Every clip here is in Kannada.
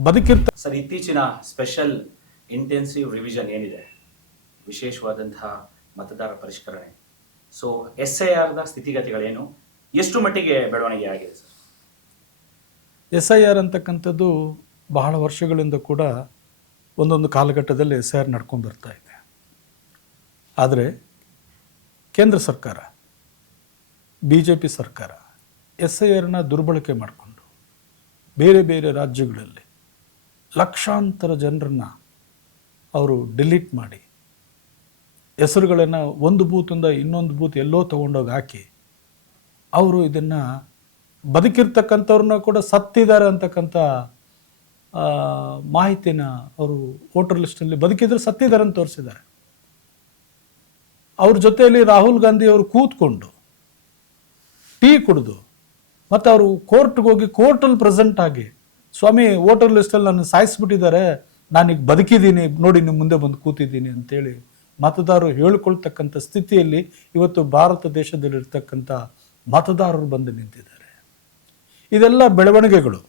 ಬದುಕಿರ್ತ ಸರ್, ಇತ್ತೀಚಿನ ಸ್ಪೆಷಲ್ ಇಂಟೆನ್ಸಿವ್ ರಿವಿಷನ್ ಏನಿದೆ, ವಿಶೇಷವಾದಂತಹ ಮತದಾರ ಪರಿಷ್ಕರಣೆ, ಸೊ SIRನ ಸ್ಥಿತಿಗತಿಗಳೇನು, ಎಷ್ಟು ಮಟ್ಟಿಗೆ ಬೆಳವಣಿಗೆ ಆಗಿದೆ ಸರ್? SIR ಅಂತಕ್ಕಂಥದ್ದು ಬಹಳ ವರ್ಷಗಳಿಂದ ಕೂಡ ಒಂದೊಂದು ಕಾಲಘಟ್ಟದಲ್ಲಿ SIR ನಡ್ಕೊಂಡು ಬರ್ತಾ ಇದೆ. ಆದರೆ ಕೇಂದ್ರ ಸರ್ಕಾರ, BJP ಸರ್ಕಾರ SIRನ ದುರ್ಬಳಕೆ ಮಾಡಿಕೊಂಡು ಬೇರೆ ಬೇರೆ ರಾಜ್ಯಗಳಲ್ಲಿ ಲಕ್ಷಾಂತರ ಜನರನ್ನು ಅವರು ಡಿಲೀಟ್ ಮಾಡಿ ಹೆಸರುಗಳನ್ನು ಒಂದು ಬೂತಿಂದ ಇನ್ನೊಂದು ಬೂತ್ ಎಲ್ಲೋ ತೊಗೊಂಡೋಗಿ ಹಾಕಿ ಅವರು ಇದನ್ನು ಬದುಕಿರ್ತಕ್ಕಂಥವ್ರನ್ನ ಕೂಡ ಸತ್ತಿದ್ದಾರೆ ಅಂತಕ್ಕಂಥ ಮಾಹಿತಿನ ಅವರು ವೋಟರ್ ಲಿಸ್ಟಲ್ಲಿ ಬದುಕಿದ್ರೆ ಸತ್ತಿದ್ದಾರೆ ಅಂತ ತೋರಿಸಿದ್ದಾರೆ. ಅವ್ರ ಜೊತೆಯಲ್ಲಿ ರಾಹುಲ್ ಗಾಂಧಿ ಅವರು ಕೂತ್ಕೊಂಡು ಟೀ ಕುಡಿದು ಮತ್ತು ಅವರು ಕೋರ್ಟ್ಗೆ ಹೋಗಿ ಕೋರ್ಟಲ್ಲಿ ಪ್ರೆಸೆಂಟ್ ಆಗಿ, ಸ್ವಾಮಿ ವೋಟರ್ ಲಿಸ್ಟಲ್ಲಿ ನಾನು ಸಾಯಿಸ್ಬಿಟ್ಟಿದ್ದಾರೆ, ನಾನೀಗ ಬದುಕಿದ್ದೀನಿ ನೋಡಿ, ನಿಮ್ಮ ಮುಂದೆ ಬಂದು ಕೂತಿದ್ದೀನಿ ಅಂತೇಳಿ ಮತದಾರರು ಹೇಳ್ಕೊಳ್ತಕ್ಕಂಥ ಸ್ಥಿತಿಯಲ್ಲಿ ಇವತ್ತು ಭಾರತ ದೇಶದಲ್ಲಿರ್ತಕ್ಕಂಥ ಮತದಾರರು ಬಂದು ನಿಂತಿದ್ದಾರೆ. ಇದೆಲ್ಲ ಬೆಳವಣಿಗೆಗಳು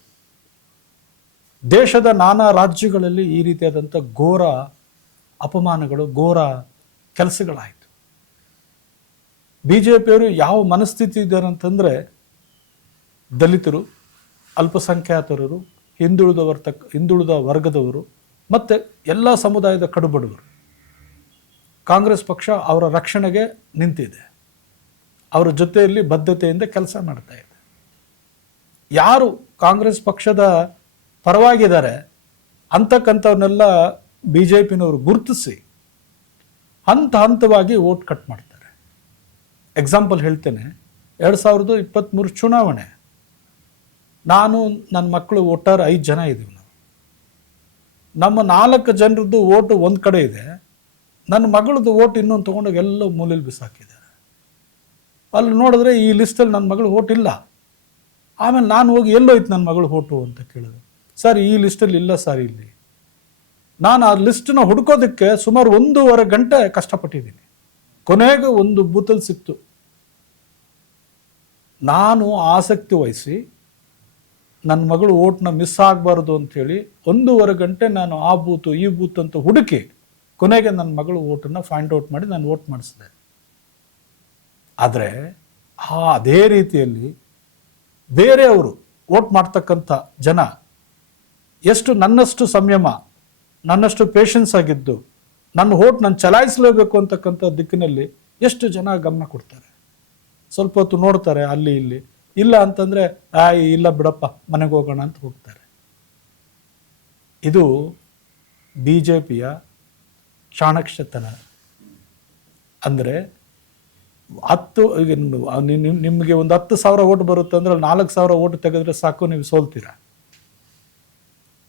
ದೇಶದ ನಾನಾ ರಾಜ್ಯಗಳಲ್ಲಿ ಈ ರೀತಿಯಾದಂಥ ಘೋರ ಅಪಮಾನಗಳು, ಘೋರ ಕೆಲಸಗಳಾಯಿತು. BJPಯವರು ಯಾವ ಮನಸ್ಥಿತಿ ಇದ್ದಾರೆ ಅಂತಂದರೆ, ದಲಿತರು, ಅಲ್ಪಸಂಖ್ಯಾತರರು, ಹಿಂದುಳಿದ ವರ್ಗದವರು ಮತ್ತು ಎಲ್ಲ ಸಮುದಾಯದ ಕಡುಬಡವರು, ಕಾಂಗ್ರೆಸ್ ಪಕ್ಷ ಅವರ ರಕ್ಷಣೆಗೆ ನಿಂತಿದೆ, ಅವರ ಜೊತೆಯಲ್ಲಿ ಬದ್ಧತೆಯಿಂದ ಕೆಲಸ ಮಾಡ್ತಾ ಇದೆ. ಯಾರು ಕಾಂಗ್ರೆಸ್ ಪಕ್ಷದ ಪರವಾಗಿದ್ದಾರೆ ಅಂತಕ್ಕಂಥವ್ರನ್ನೆಲ್ಲ BJPನವರು ಗುರುತಿಸಿ ಹಂತವಾಗಿ ವೋಟ್ ಕಟ್ ಮಾಡ್ತಾರೆ. ಎಕ್ಸಾಂಪಲ್ ಹೇಳ್ತೇನೆ, 2023 ಚುನಾವಣೆ, ನಾನು ನನ್ನ ಮಕ್ಕಳು ಒಟ್ಟಾರೆ 5 ಜನ ಇದ್ದೀವಿ. ನಮ್ಮ 4 ಜನರದ್ದು ಓಟು ಒಂದು ಕಡೆ ಇದೆ, ನನ್ನ ಮಗಳದ್ದು ಓಟ್ ಇನ್ನೊಂದು ತೊಗೊಂಡೋಗಿ ಎಲ್ಲೋ ಮೂಲೆಯಲ್ಲಿ ಬಿಸಾಕಿದ್ದಾರೆ. ಅಲ್ಲಿ ನೋಡಿದ್ರೆ ಈ ಲಿಸ್ಟಲ್ಲಿ ನನ್ನ ಮಗಳು ಓಟ್ ಇಲ್ಲ. ಆಮೇಲೆ ನಾನು ಹೋಗಿ ಎಲ್ಲೋಯ್ತು ನನ್ನ ಮಗಳು ಓಟು ಅಂತ ಕೇಳಿದೆ. ಸರ್, ಈ ಲಿಸ್ಟಲ್ಲಿ ಇಲ್ಲ ಸರ್ ಇಲ್ಲಿ. ನಾನು ಆ ಲಿಸ್ಟನ್ನ ಹುಡ್ಕೋದಕ್ಕೆ ಸುಮಾರು 1.5 ಗಂಟೆ ಕಷ್ಟಪಟ್ಟಿದ್ದೀನಿ. ಕೊನೆಗೆ ಒಂದು ಬೂತಲ್ಲಿ ಸಿಕ್ತು. ನಾನು ಆಸಕ್ತಿ ವಹಿಸಿ ನನ್ನ ಮಗಳು ಓಟ್ನ ಮಿಸ್ ಆಗಬಾರ್ದು ಅಂಥೇಳಿ 1.5 ಗಂಟೆ ನಾನು ಆ ಬೂತು ಈ ಬೂತ್ ಅಂತ ಹುಡುಕಿ ಕೊನೆಗೆ ನನ್ನ ಮಗಳು ಓಟನ್ನು ಫೈಂಡ್ ಔಟ್ ಮಾಡಿ ನಾನು ವೋಟ್ ಮಾಡಿಸಿದೆ. ಆದರೆ ಅದೇ ರೀತಿಯಲ್ಲಿ ಬೇರೆಯವರು ವೋಟ್ ಮಾಡ್ತಕ್ಕಂಥ ಜನ ಎಷ್ಟು ನನ್ನಷ್ಟು ಸಂಯಮ, ನನ್ನಷ್ಟು ಪೇಷನ್ಸ್ ಆಗಿದ್ದು ನನ್ನ ವೋಟ್ ನಾನು ಚಲಾಯಿಸಲೇಬೇಕು ಅಂತಕ್ಕಂಥ ದಿಕ್ಕಿನಲ್ಲಿ ಎಷ್ಟು ಜನ ಗಮನ ಕೊಡ್ತಾರೆ. ಸ್ವಲ್ಪ ಹೊತ್ತು ನೋಡ್ತಾರೆ ಅಲ್ಲಿ ಇಲ್ಲಿ, ಇಲ್ಲ ಅಂತಂದರೆ ಇಲ್ಲ ಬಿಡಪ್ಪ ಮನೆಗೆ ಹೋಗೋಣ ಅಂತ ಹೋಗ್ತಾರೆ. ಇದು BJPಯ ಚಾಣಕ್ಷತನ. ಅಂದರೆ ಈಗ ನಿಮಗೆ ಒಂದು 10,000 ಓಟ್ ಬರುತ್ತೆ ಅಂದರೆ 4,000 ಓಟ್ ತೆಗೆದ್ರೆ ಸಾಕು, ನೀವು ಸೋಲ್ತೀರಾ.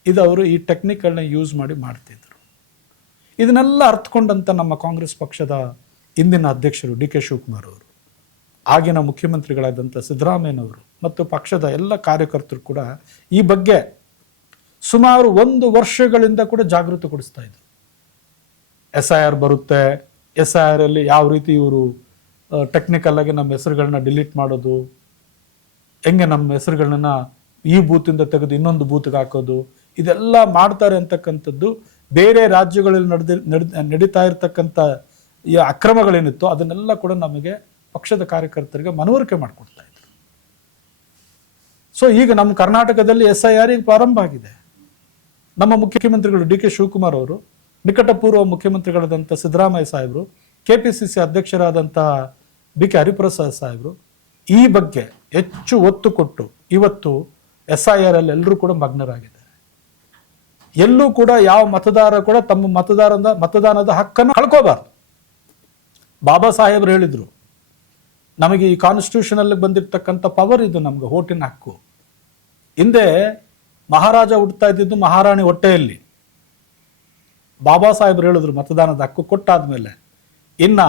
ಇದು ಅವರು ಈ ಟೆಕ್ನಿಕಲ್ನ ಯೂಸ್ ಮಾಡಿ ಮಾಡ್ತಿದ್ರು. ಇದನ್ನೆಲ್ಲ ಅರ್ಥಕೊಂಡಂಥ ನಮ್ಮ ಕಾಂಗ್ರೆಸ್ ಪಕ್ಷದ ಇಂದಿನ ಅಧ್ಯಕ್ಷರು DK ಶಿವಕುಮಾರ್ ಅವರು, ಆಗಿನ ಮುಖ್ಯಮಂತ್ರಿಗಳಾದಂಥ ಸಿದ್ದರಾಮಯ್ಯನವರು ಮತ್ತು ಪಕ್ಷದ ಎಲ್ಲ ಕಾರ್ಯಕರ್ತರು ಕೂಡ ಈ ಬಗ್ಗೆ ಸುಮಾರು 1 ವರ್ಷಗಳಿಂದ ಕೂಡ ಜಾಗೃತಿಗೊಳಿಸ್ತಾ ಇದ್ರು. SIR ಬರುತ್ತೆ, SIRಲ್ಲಿ ಯಾವ ರೀತಿ ಇವರು ಟೆಕ್ನಿಕಲ್ ಆಗಿ ನಮ್ಮ ಹೆಸರುಗಳನ್ನ ಡಿಲೀಟ್ ಮಾಡೋದು, ಹೆಂಗೆ ನಮ್ಮ ಹೆಸರುಗಳನ್ನ ಈ ಬೂತಿಂದ ತೆಗೆದು ಇನ್ನೊಂದು ಬೂತ್ಗೆ ಹಾಕೋದು, ಇದೆಲ್ಲ ಮಾಡ್ತಾರೆ ಅಂತಕ್ಕಂಥದ್ದು ಬೇರೆ ರಾಜ್ಯಗಳಲ್ಲಿ ನಡೀತಾ ಇರತಕ್ಕಂಥ ಈ ಅಕ್ರಮಗಳೇನಿತ್ತು ಅದನ್ನೆಲ್ಲ ಕೂಡ ನಮಗೆ ಪಕ್ಷದ ಕಾರ್ಯಕರ್ತರಿಗೆ ಮನವರಿಕೆ ಮಾಡಿಕೊಡ್ತಾ ಇದ್ರು. ಸೊ ಈಗ ನಮ್ಮ ಕರ್ನಾಟಕದಲ್ಲಿ SIR ಈಗ ಪ್ರಾರಂಭ ಆಗಿದೆ. ನಮ್ಮ ಮುಖ್ಯಮಂತ್ರಿಗಳು DK ಶಿವಕುಮಾರ್ ಅವರು, ನಿಕಟಪೂರ್ವ ಮುಖ್ಯಮಂತ್ರಿಗಳಾದಂಥ ಸಿದ್ದರಾಮಯ್ಯ ಸಾಹೇಬರು, KPCC ಅಧ್ಯಕ್ಷರಾದಂಥ BK ಹರಿಪ್ರಸಾದ್ ಸಾಹೇಬರು ಈ ಬಗ್ಗೆ ಹೆಚ್ಚು ಒತ್ತು ಕೊಟ್ಟು ಇವತ್ತು SIR ಅಲ್ಲಿ ಎಲ್ಲರೂ ಕೂಡ ಮಗ್ನರಾಗಿದ್ದಾರೆ. ಎಲ್ಲೂ ಕೂಡ ಯಾವ ಮತದಾರ ಕೂಡ ತಮ್ಮ ಮತದಾನದ ಹಕ್ಕನ್ನು ಕಳ್ಕೋಬಾರ್ದು. ಬಾಬಾ ಸಾಹೇಬರು ಹೇಳಿದ್ರು, ನಮಗೆ ಈ ಕಾನ್ಸ್ಟಿಟ್ಯೂಷನ್ ಅಲ್ಲಿ ಬಂದಿರತಕ್ಕಂಥ ಪವರ್ ಇದು, ನಮ್ಗೆ ವೋಟಿನ ಹಕ್ಕು. ಹಿಂದೆ ಮಹಾರಾಜ ಹುಟ್ಟುತ್ತಾ ಇದ್ದಿದ್ದು ಮಹಾರಾಣಿ ಹೊಟ್ಟೆಯಲ್ಲಿ. ಬಾಬಾ ಸಾಹೇಬರು ಹೇಳಿದ್ರು ಮತದಾನದ ಹಕ್ಕು ಕೊಟ್ಟಾದ್ಮೇಲೆ ಇನ್ನ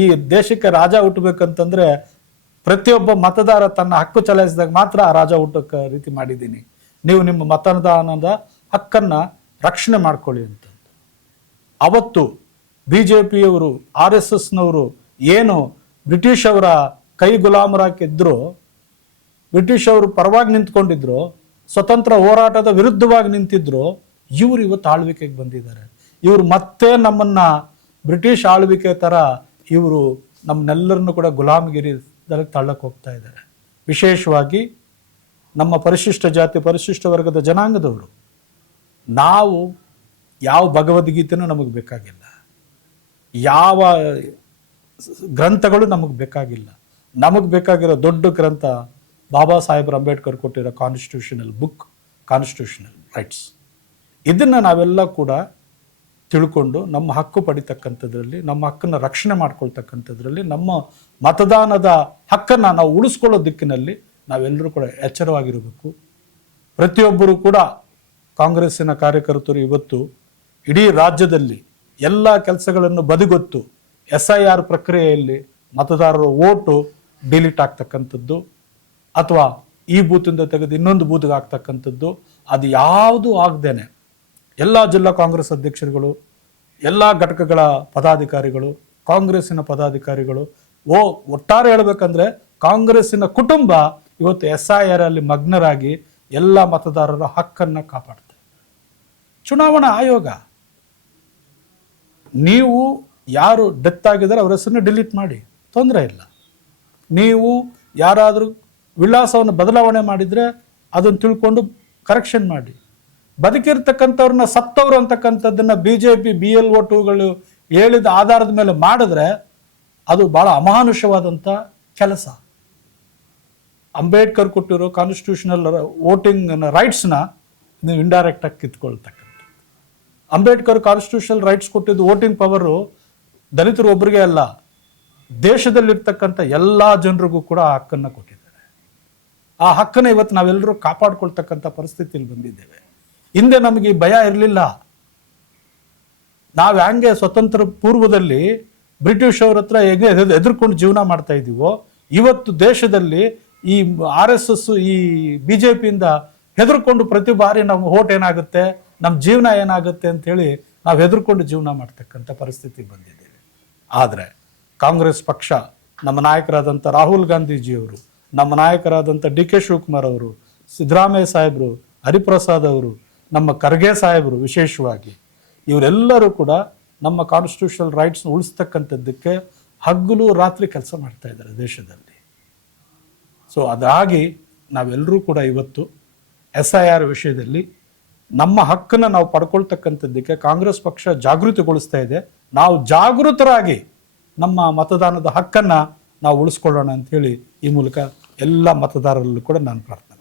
ಈ ದೇಶಕ್ಕೆ ರಾಜ ಹುಟ್ಟಬೇಕಂತಂದ್ರೆ ಪ್ರತಿಯೊಬ್ಬ ಮತದಾರ ತನ್ನ ಹಕ್ಕು ಚಲಾಯಿಸಿದಾಗ ಮಾತ್ರ ಆ ರಾಜ ಹುಟ್ಟೋಕೆ ರೀತಿ ಮಾಡಿದ್ದೀನಿ, ನೀವು ನಿಮ್ಮ ಮತದಾನದ ಹಕ್ಕನ್ನು ರಕ್ಷಣೆ ಮಾಡ್ಕೊಳ್ಳಿ ಅಂತ. ಅವತ್ತು BJPಯವರು, RSSನವರು ಏನು ಬ್ರಿಟಿಷ್ ಅವರ ಕೈ ಗುಲಾಮರಾಕಿದ್ರು, ಬ್ರಿಟಿಷ್ ಅವರು ಪರವಾಗಿ ನಿಂತ್ಕೊಂಡಿದ್ರು, ಸ್ವತಂತ್ರ ಹೋರಾಟದ ವಿರುದ್ಧವಾಗಿ ನಿಂತಿದ್ರು, ಇವರು ಇವತ್ತು ಆಳ್ವಿಕೆಗೆ ಬಂದಿದ್ದಾರೆ. ಇವರು ಮತ್ತೆ ನಮ್ಮನ್ನ ಬ್ರಿಟಿಷ್ ಆಳ್ವಿಕೆ ಥರ ಇವರು ನಮ್ಮನ್ನೆಲ್ಲರನ್ನು ಕೂಡ ಗುಲಾಮಗಿರಿ ತಳ್ಳಕ್ಕೆ ಹೋಗ್ತಾ ಇದ್ದಾರೆ. ವಿಶೇಷವಾಗಿ ನಮ್ಮ ಪರಿಶಿಷ್ಟ ಜಾತಿ ಪರಿಶಿಷ್ಟ ವರ್ಗದ ಜನಾಂಗದವರು, ನಾವು ಯಾವ ಭಗವದ್ಗೀತೆನೂ ನಮಗೆ ಬೇಕಾಗಿಲ್ಲ, ಯಾವ ಗ್ರಂಥಗಳು ನಮಗೆ ಬೇಕಾಗಿಲ್ಲ. ನಮಗೆ ಬೇಕಾಗಿರೋ ದೊಡ್ಡ ಗ್ರಂಥ ಬಾಬಾ ಸಾಹೇಬ್ ಅಂಬೇಡ್ಕರ್ ಕೊಟ್ಟಿರೋ ಕಾನ್ಸ್ಟಿಟ್ಯೂಷನಲ್ ಬುಕ್, ಕಾನ್ಸ್ಟಿಟ್ಯೂಷನಲ್ ರೈಟ್ಸ್. ಇದನ್ನು ನಾವೆಲ್ಲ ಕೂಡ ತಿಳ್ಕೊಂಡು ನಮ್ಮ ಹಕ್ಕು ಪಡಿತಕ್ಕಂಥದ್ರಲ್ಲಿ, ನಮ್ಮ ಹಕ್ಕನ್ನು ರಕ್ಷಣೆ ಮಾಡ್ಕೊಳ್ತಕ್ಕಂಥದ್ರಲ್ಲಿ, ನಮ್ಮ ಮತದಾನದ ಹಕ್ಕನ್ನು ನಾವು ಉಳಿಸ್ಕೊಳ್ಳೋ ದಿಕ್ಕಿನಲ್ಲಿ ನಾವೆಲ್ಲರೂ ಕೂಡ ಎಚ್ಚರವಾಗಿರಬೇಕು. ಪ್ರತಿಯೊಬ್ಬರು ಕೂಡ ಕಾಂಗ್ರೆಸ್ಸಿನ ಕಾರ್ಯಕರ್ತರು ಇವತ್ತು ಇಡೀ ರಾಜ್ಯದಲ್ಲಿ ಎಲ್ಲ ಕೆಲಸಗಳನ್ನು ಬದಿಗೊತ್ತು SIR ಪ್ರಕ್ರಿಯೆಯಲ್ಲಿ ಮತದಾರರ ಓಟು ಡಿಲೀಟ್ ಆಗ್ತಕ್ಕಂಥದ್ದು ಅಥವಾ ಈ ಬೂತಿಂದ ತೆಗೆದು ಇನ್ನೊಂದು ಬೂತ್ಗೆ ಆಗ್ತಕ್ಕಂಥದ್ದು, ಅದು ಯಾವುದೂ ಆಗದೇನೆ ಎಲ್ಲ ಜಿಲ್ಲಾ ಕಾಂಗ್ರೆಸ್ ಅಧ್ಯಕ್ಷರುಗಳು, ಎಲ್ಲ ಘಟಕಗಳ ಪದಾಧಿಕಾರಿಗಳು, ಕಾಂಗ್ರೆಸ್ಸಿನ ಪದಾಧಿಕಾರಿಗಳು, ಒಟ್ಟಾರೆ ಹೇಳ್ಬೇಕಂದ್ರೆ ಕಾಂಗ್ರೆಸ್ಸಿನ ಕುಟುಂಬ ಇವತ್ತು SIR ಅಲ್ಲಿ ಮಗ್ನರಾಗಿ ಎಲ್ಲ ಮತದಾರರ ಹಕ್ಕನ್ನು ಕಾಪಾಡ್ತಾರೆ. ಚುನಾವಣಾ ಆಯೋಗ, ನೀವು ಯಾರು ಡೆತ್ ಆಗಿದ್ದಾರೆ ಅವರ ಹೆಸರನ್ನ ಡಿಲೀಟ್ ಮಾಡಿ, ತೊಂದರೆ ಇಲ್ಲ. ನೀವು ಯಾರಾದರೂ ವಿಳಾಸವನ್ನು ಬದಲಾವಣೆ ಮಾಡಿದರೆ ಅದನ್ನು ತಿಳ್ಕೊಂಡು ಕರೆಕ್ಷನ್ ಮಾಡಿ. ಬದುಕಿರ್ತಕ್ಕಂಥವ್ರನ್ನ ಸತ್ತವರು ಅಂತಕ್ಕಂಥದ್ದನ್ನು BJP BLO2ಗಳು ಹೇಳಿದ ಆಧಾರದ ಮೇಲೆ ಮಾಡಿದ್ರೆ ಅದು ಭಾಳ ಅಮಾನುಷವಾದಂಥ ಕೆಲಸ. ಅಂಬೇಡ್ಕರ್ ಕೊಟ್ಟಿರೋ ಕಾನ್ಸ್ಟಿಟ್ಯೂಷನಲ್ ವೋಟಿಂಗ್ ರೈಟ್ಸ್ನ ನೀವು ಇಂಡೈರೆಕ್ಟಾಗಿ ಕಿತ್ಕೊಳ್ತಕ್ಕಂಥ. ಅಂಬೇಡ್ಕರ್ ಕಾನ್ಸ್ಟಿಟ್ಯೂಷನಲ್ ರೈಟ್ಸ್ ಕೊಟ್ಟಿದ್ದು ವೋಟಿಂಗ್ ಪವರು ದಲಿತರು ಒಬ್ಬರಿಗೆ ಅಲ್ಲ, ದೇಶದಲ್ಲಿರ್ತಕ್ಕಂಥ ಎಲ್ಲ ಜನರಿಗೂ ಕೂಡ ಆ ಹಕ್ಕನ್ನು ಕೊಟ್ಟಿದ್ದಾರೆ. ಆ ಹಕ್ಕನ್ನು ಇವತ್ತು ನಾವೆಲ್ಲರೂ ಕಾಪಾಡ್ಕೊಳ್ತಕ್ಕಂಥ ಪರಿಸ್ಥಿತಿಯಲ್ಲಿ ಬಂದಿದ್ದೇವೆ. ಹಿಂದೆ ನಮಗೆ ಈ ಭಯ ಇರಲಿಲ್ಲ. ನಾವು ಹಂಗೆ ಸ್ವತಂತ್ರ ಪೂರ್ವದಲ್ಲಿ ಬ್ರಿಟಿಷ್ ಅವ್ರ ಹತ್ರ ಹೇಗೆ ಎದುರ್ಕೊಂಡು ಜೀವನ ಮಾಡ್ತಾ ಇದ್ದೀವೋ, ಇವತ್ತು ದೇಶದಲ್ಲಿ ಈ RSS ಈ BJPಯಿಂದ ಹೆದರ್ಕೊಂಡು ಪ್ರತಿ ಬಾರಿ ನಮ್ಮ ಓಟ್ ಏನಾಗುತ್ತೆ, ನಮ್ಮ ಜೀವನ ಏನಾಗುತ್ತೆ ಅಂತೇಳಿ ನಾವು ಹೆದರ್ಕೊಂಡು ಜೀವನ ಮಾಡ್ತಕ್ಕಂಥ ಪರಿಸ್ಥಿತಿ ಬಂದಿದ್ದೇವೆ. ಆದರೆ ಕಾಂಗ್ರೆಸ್ ಪಕ್ಷ, ನಮ್ಮ ನಾಯಕರಾದಂಥ ರಾಹುಲ್ ಗಾಂಧೀಜಿಯವರು, ನಮ್ಮ ನಾಯಕರಾದಂಥ DK ಶಿವಕುಮಾರ್ ಅವರು, ಸಿದ್ದರಾಮಯ್ಯ ಸಾಹೇಬರು, ಹರಿಪ್ರಸಾದ್ ಅವರು, ನಮ್ಮ ಖರ್ಗೆ ಸಾಹೇಬರು, ವಿಶೇಷವಾಗಿ ಇವರೆಲ್ಲರೂ ಕೂಡ ನಮ್ಮ ಕಾನ್ಸ್ಟಿಟ್ಯೂಷನಲ್ ರೈಟ್ಸ್ನ ಉಳಿಸ್ತಕ್ಕಂಥದ್ದಕ್ಕೆ ಹಗಲು ರಾತ್ರಿ ಕೆಲಸ ಮಾಡ್ತಾ ಇದ್ದಾರೆ ದೇಶದಲ್ಲಿ. ಸೊ ಅದಾಗಿ ನಾವೆಲ್ಲರೂ ಕೂಡ ಇವತ್ತು SIR ವಿಷಯದಲ್ಲಿ ನಮ್ಮ ಹಕ್ಕನ್ನು ನಾವು ಪಡ್ಕೊಳ್ತಕ್ಕಂಥದ್ದಕ್ಕೆ ಕಾಂಗ್ರೆಸ್ ಪಕ್ಷ ಜಾಗೃತಿಗೊಳಿಸ್ತಾ ಇದೆ. ನಾವು ಜಾಗೃತರಾಗಿ ನಮ್ಮ ಮತದಾನದ ಹಕ್ಕನ್ನು ನಾವು ಉಳಿಸ್ಕೊಳ್ಳೋಣ ಅಂಥೇಳಿ ಈ ಮೂಲಕ ಎಲ್ಲ ಮತದಾರರಲ್ಲೂ ಕೂಡ ನಾನು ಪ್ರಾರ್ಥನೆ